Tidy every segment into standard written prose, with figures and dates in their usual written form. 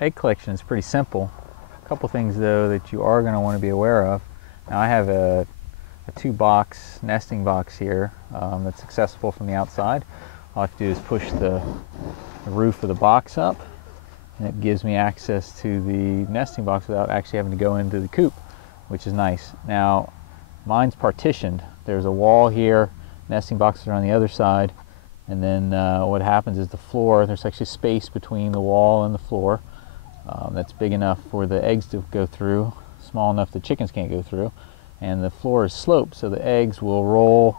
egg collection is pretty simple. A couple things though that you are going to want to be aware of. Now I have a 2-box nesting box here that's accessible from the outside. All I have to do is push the roof of the box up, and it gives me access to the nesting box without actually having to go into the coop, which is nice. Now mine's partitioned. There's a wall here, nesting boxes are on the other side, and then what happens is the floor, there's actually space between the wall and the floor that's big enough for the eggs to go through, small enough the chickens can't go through, and the floor is sloped so the eggs will roll.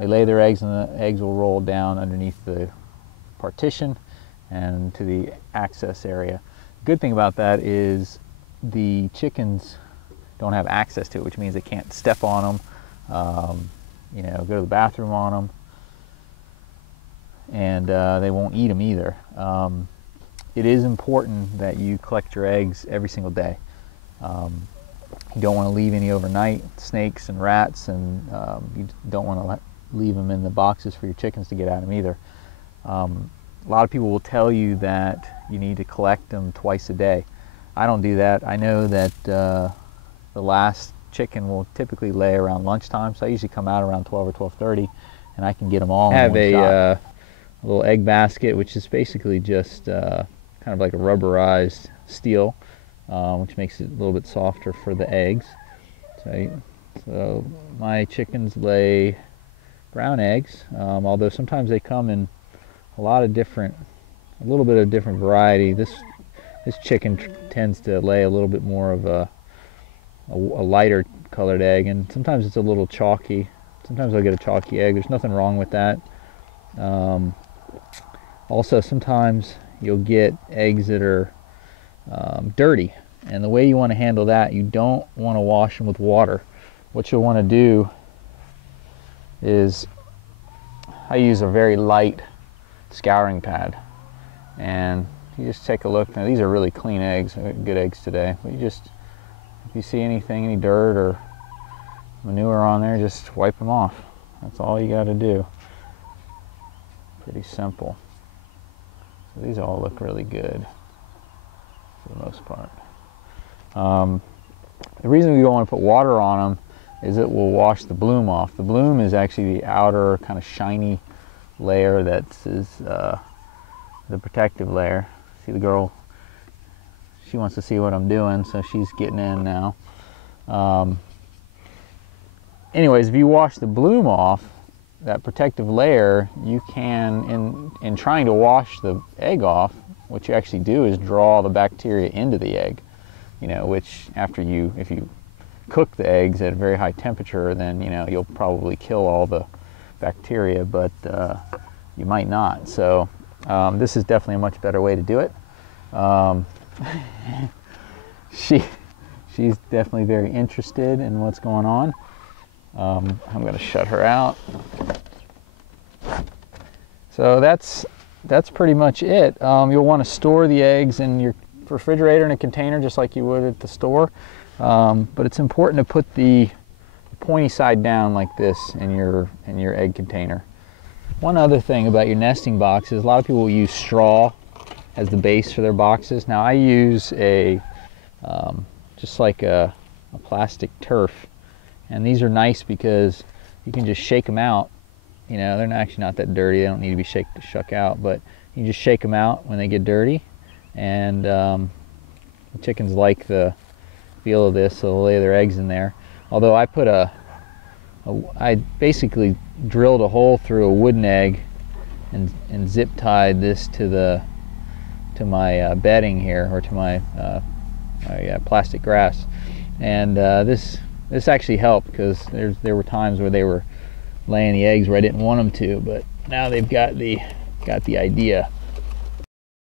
They lay their eggs and the eggs will roll down underneath the partition and to the access area. Good thing about that is the chickens don't have access to it, which means they can't step on them, you know, go to the bathroom on them, and they won't eat them either. It is important that you collect your eggs every single day. You don't want to leave any overnight, snakes and rats, and you don't want to leave them in the boxes for your chickens to get at them either. A lot of people will tell you that you need to collect them twice a day. I don't do that. I know that the last chicken will typically lay around lunchtime, so I usually come out around 12 or 12:30, and I can get them all in one shot. I have a little egg basket, which is basically just kind of like a rubberized steel, which makes it a little bit softer for the eggs. So my chickens lay brown eggs, although sometimes they come in a little bit of different variety. This chicken tends to lay a little bit more of a lighter colored egg, and sometimes it's a little chalky. Sometimes I'll get a chalky egg. There's nothing wrong with that. Also, sometimes you'll get eggs that are dirty, and the way you want to handle that, you don't want to wash them with water. What you'll want to do is, I use a very light scouring pad, and you just take a look. Now these are really clean eggs, good eggs today, but if you see anything, any dirt or manure on there, just wipe them off. That's all you got to do. Pretty simple. So these all look really good for the most part. The reason we don't want to put water on them is it will wash the bloom off. The bloom is actually the outer kind of shiny layer that is the protective layer. See the girl, she wants to see what I'm doing, so she's getting in now. Anyways, if you wash the bloom off, that protective layer, you can, in trying to wash the egg off, what you actually do is draw the bacteria into the egg, you know, which if you cook the eggs at a very high temperature, then, you know, you'll probably kill all the bacteria, but you might not. So this is definitely a much better way to do it. She's definitely very interested in what's going on. I'm going to shut her out. So that's pretty much it. You'll want to store the eggs in your refrigerator in a container just like you would at the store. But it's important to put the pointy side down like this in your egg container. One other thing about your nesting boxes, a lot of people will use straw as the base for their boxes. Now I use just like a plastic turf, and these are nice because you can just shake them out. You know, they're actually not that dirty. They don't need to be shuck out, but you just shake them out when they get dirty, and the chickens like the feel of this, so they'll lay their eggs in there. Although I basically drilled a hole through a wooden egg and zip tied this to my bedding here, or to my plastic grass, and this actually helped, because there were times where they were laying the eggs where I didn't want them to, but now they've got the idea.